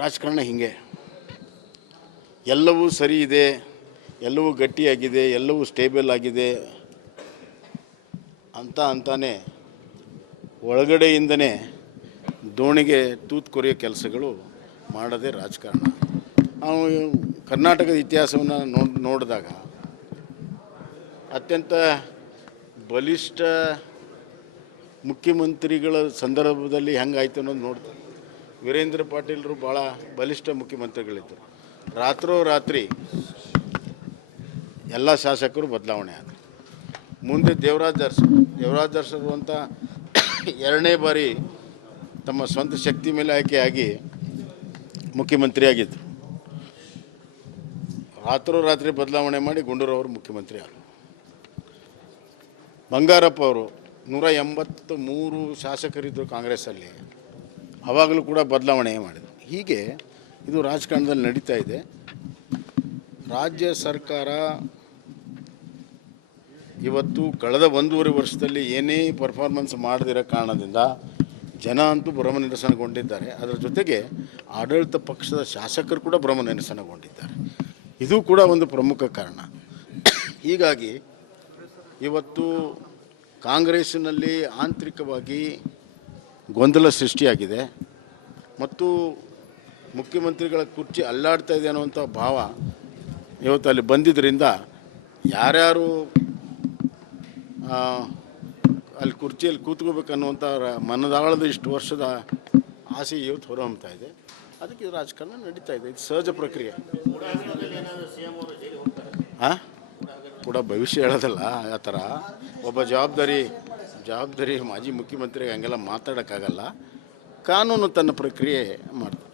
ರಾಜಕಾರಣ ಹೀಗೆ ಎಲ್ಲವೂ ಸರಿ ಇದೆ, ಎಲ್ಲವೂ ಗಟ್ಟಿಯಾಗಿದೆ, ಎಲ್ಲವೂ ಸ್ಟೇಬಲ್ ಆಗಿದೆ ಅಂತಾನೆ ಒಳಗಡೆಯಿಂದನೇ ದೋಣಿಗೆ ತೂತು ಕೊರೆಯೋ ಕೆಲಸಗಳು ಮಾಡೋದೇ ರಾಜಕಾರಣ. ನಾವು ಕರ್ನಾಟಕದ ಇತಿಹಾಸವನ್ನು ನೋಡಿದಾಗ ಅತ್ಯಂತ ಬಲಿಷ್ಠ ಮುಖ್ಯಮಂತ್ರಿಗಳ ಸಂದರ್ಭದಲ್ಲಿ ಹೆಂಗಾಯ್ತು ಅನ್ನೋದು ನೋಡ್ತಾರೆ. ವೀರೇಂದ್ರ ಪಾಟೀಲರು ಭಾಳ ಬಲಿಷ್ಠ ಮುಖ್ಯಮಂತ್ರಿಗಳಿದ್ದರು. ರಾತ್ರೋರಾತ್ರಿ ಎಲ್ಲ ಶಾಸಕರು ಬದಲಾವಣೆ ಆದರು. ಮುಂದೆ ದೇವರಾಜ್ ಅರಸರು ಅಂತ ಎರಡನೇ ಬಾರಿ ತಮ್ಮ ಸ್ವಂತ ಶಕ್ತಿ ಮೇಲೆ ಆಯ್ಕೆಯಾಗಿ ಮುಖ್ಯಮಂತ್ರಿ ಆಗಿದ್ದರು. ರಾತ್ರೋರಾತ್ರಿ ಬದಲಾವಣೆ ಮಾಡಿ ಗುಂಡೂರವರು ಮುಖ್ಯಮಂತ್ರಿ ಆದರು. ಬಂಗಾರಪ್ಪ ಅವರು 183 ಶಾಸಕರಿದ್ದರು ಕಾಂಗ್ರೆಸ್ಸಲ್ಲಿ, ಆವಾಗಲೂ ಕೂಡ ಬದಲಾವಣೆ ಮಾಡಿದರು. ಹೀಗೆ ಇದು ರಾಜಕಾರಣದಲ್ಲಿ ನಡೀತಾ ಇದೆ. ರಾಜ್ಯ ಸರ್ಕಾರ ಇವತ್ತು ಕಳೆದ 1.5 ವರ್ಷದಲ್ಲಿ ಏನೇ ಪರ್ಫಾರ್ಮೆನ್ಸ್ ಮಾಡದಿರೋ ಕಾರಣದಿಂದ ಜನ ಅಂತೂ ಭ್ರಮನಿರಸನಗೊಂಡಿದ್ದಾರೆ. ಅದರ ಜೊತೆಗೆ ಆಡಳಿತ ಪಕ್ಷದ ಶಾಸಕರು ಕೂಡ ಭ್ರಮನಿರಸನಗೊಂಡಿದ್ದಾರೆ. ಇದು ಕೂಡ ಒಂದು ಪ್ರಮುಖ ಕಾರಣ. ಹೀಗಾಗಿ ಇವತ್ತು ಕಾಂಗ್ರೆಸ್ಸಿನಲ್ಲಿ ಆಂತರಿಕವಾಗಿ ಗೊಂದಲ ಸೃಷ್ಟಿಯಾಗಿದೆ ಮತ್ತು ಮುಖ್ಯಮಂತ್ರಿಗಳ ಕುರ್ಚಿ ಅಲ್ಲಾಡ್ತಾ ಇದೆ ಅನ್ನುವಂಥ ಭಾವ ಇವತ್ತು ಅಲ್ಲಿ ಬಂದಿದ್ದರಿಂದ ಯಾರ್ಯಾರು ಅಲ್ಲಿ ಕುರ್ಚಿಯಲ್ಲಿ ಕೂತ್ಕೋಬೇಕನ್ನುವಂಥ ಮನದಾಳದ ಇಷ್ಟು ವರ್ಷದ ಆಸೆ ಇವತ್ತು ಹೊರಹೊಮ್ತಾ ಇದೆ. ಅದಕ್ಕೆ ಇದು ರಾಜಕಾರಣ ನಡೀತಾ ಇದೆ. ಇದು ಸಹಜ ಪ್ರಕ್ರಿಯೆ. ಕೂಡ ಭವಿಷ್ಯ ಹೇಳೋದಲ್ಲ. ಆ ಥರ ಒಬ್ಬ ಜವಾಬ್ದಾರಿ ಮಾಜಿ ಮುಖ್ಯಮಂತ್ರಿಗೆ ಹಂಗೆಲ್ಲ ಮಾತಾಡೋಕ್ಕಾಗಲ್ಲ. ಕಾನೂನು ತನ್ನ ಪ್ರಕ್ರಿಯೆ ಮಾಡ್ತದೆ.